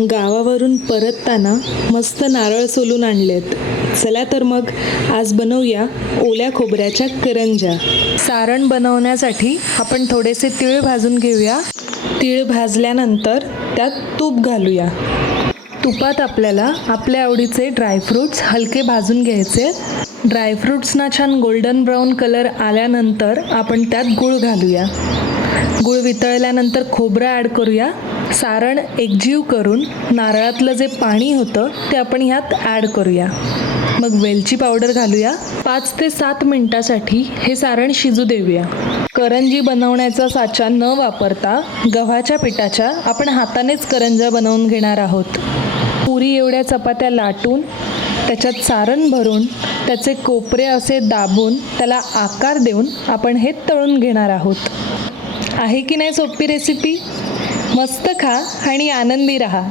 गावावरून परतताना मस्त नारळ सोलून आणलेत. चला तर मग आज बनवूया ओल्या खोबऱ्याच्या करंजा सारण बनवण्यासाठी आपण थोडेसे तीळ भाजून घेऊया. तीळ भाजल्यानंतर त्यात तूप घालूया. तुपात आपल्याला आपल्या आवडीचे ड्रायफ्रूट्स हलके भाजून घ्यायचे. ड्रायफ्रूट्सना छान गोल्डन ब्राऊन कलर आल्यानंतर आपण त्यात गूळ घालूया. गूळ वितळल्यानंतर खोबरं ॲड करूया. सारण एकजीव करून नारळातलं जे पाणी होतं ते आपण ह्यात ॲड करूया. मग वेलची पावडर घालूया. पाच ते सात मिनटासाठी हे सारण शिजू देऊया. करंजी बनवण्याचा साचा न वापरता गव्हाच्या पिठाच्या आपण हातानेच करंजा बनवून घेणार आहोत. पुरी एवढ्या चपात्या लाटून त्याच्यात सारण भरून त्याचे कोपरे असे दाबून त्याला आकार देऊन आपण हे तळून घेणार आहोत. आहे की नाही सोपी रेसिपी मस्त खा आणि आनंदी रहा.